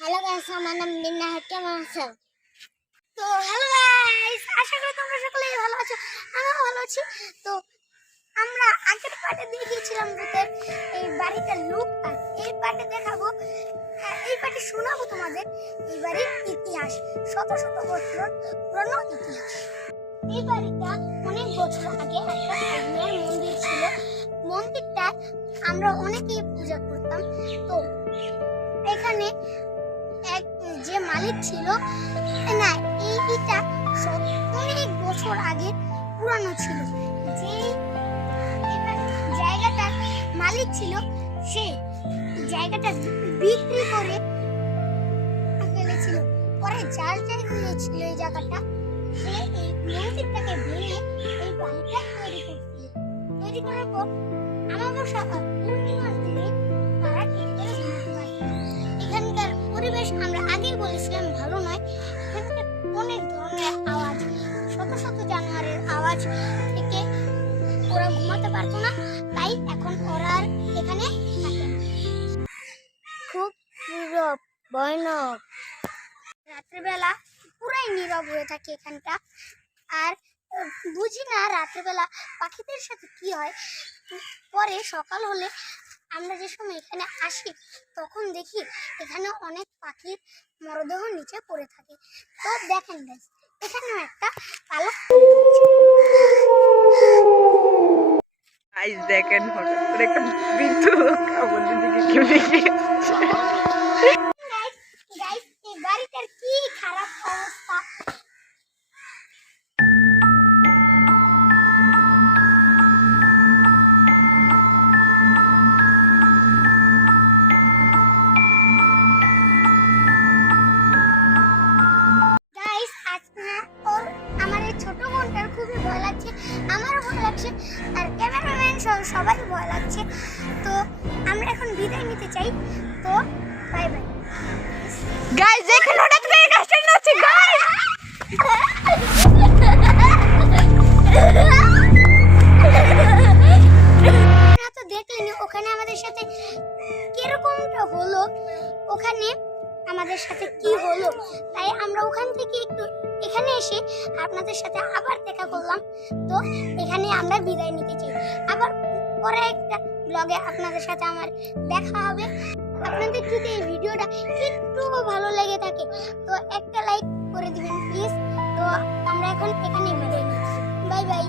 Hello guys, আমার নাম মিন্না। কেমন আছো? তো হ্যালো গাইস, আশা করি তোমরা সকলেই ভালো আছো। আমিও ভালো আছি। তো আমরা আগের পার্টে দেখিয়েছিলাম ভূতের এই বাড়িটার লুক, আর এই পার্টে দেখাবো, এই পার্টে শোনাবো তোমাদের এই বাড়ির ইতিহাস, শত শত বছর পুরনো ইতিহাস। এই বাড়িটা অনেক বছর আগে একটা আগ্নেয় মন্দির ছিল। মন্দিরটা আমরা অনেকেই পূজা করতাম। তো এখানে এক যে মালিক ছিল না, এইটা অনেক বছর আগে পুরানো ছিল। যে জায়গাটার মালিক ছিল সে জায়গাটা বিক্রি করে ফেলেছিল। পরে যার জায়গা হয়েছিল এই জায়গাটা, সে এই মন্দিরটাকে ভেঙে এই বাড়িটা তৈরি করছিল। তৈরি করার পর আমাবস্যা আর পূর্ণিমার দিনে তারা ঠিক করে ঘুমাতে পারত। এখানকার পরিবেশ আমরা আগেই বলেছিলাম ভালো নয়। এখানে অনেক ধরনের আওয়াজ, শত শত জানোয়ারের আওয়াজ থেকে ওরা ঘুমাতে পারতো না, তাই এখন ওরা আর এখানে থাকে না। খুব নীরব, ভয়ানক। রাত্রিবেলা পুরাই নীরব হয়ে থাকে এখানটা। আর বুঝি না রাত্রিবেলা পাখিদের সাথে কি হয়। পরে সকাল হলে আমরা যে সময় এখানে আসি তখন দেখি এখানে অনেক পাখির মরদেহ নিচে পড়ে থাকে। তো দেখেন গাইস, এখানেও একটা পালক গাইস দেখেন, হঠাৎ করে একটা বৃদ্ধ লোক আমাদের দিকে কেউ দেখে। গাইস, এই বাড়িটার কি খারাপ অবস্থা। ছোট বোনটার খুবই ভয় লাগছে, আমারও ভয় লাগছে, আর ক্যামেরাম্যান সহ সবাই ভয় লাগছে। তো আমরা এখন বিদায় নিতে চাই। তো বাই বাই গাইস দেখেন, হঠাৎ করে গাছটা নাচছে। গাইস না তো দেখলেন ওখানে আমাদের সাথে কিরকমটা হলো, ওখানে আমাদের সাথে কি হলো, তাই আমরা ওখান থেকে একটু এখানে এসে আপনাদের সাথে আবার দেখা করলাম। তো এখানে আমরা বিদায় নিতে চাই। আবার পরে একটা ব্লগে আপনাদের সাথে আমার দেখা হবে। আপনাদের যদি এই ভিডিওটা একটু ভালো লেগে থাকে তো একটা লাইক করে দিবেন প্লিজ। তো আমরা এখন এখানে বিদায় নিচ্ছি। Bye bye.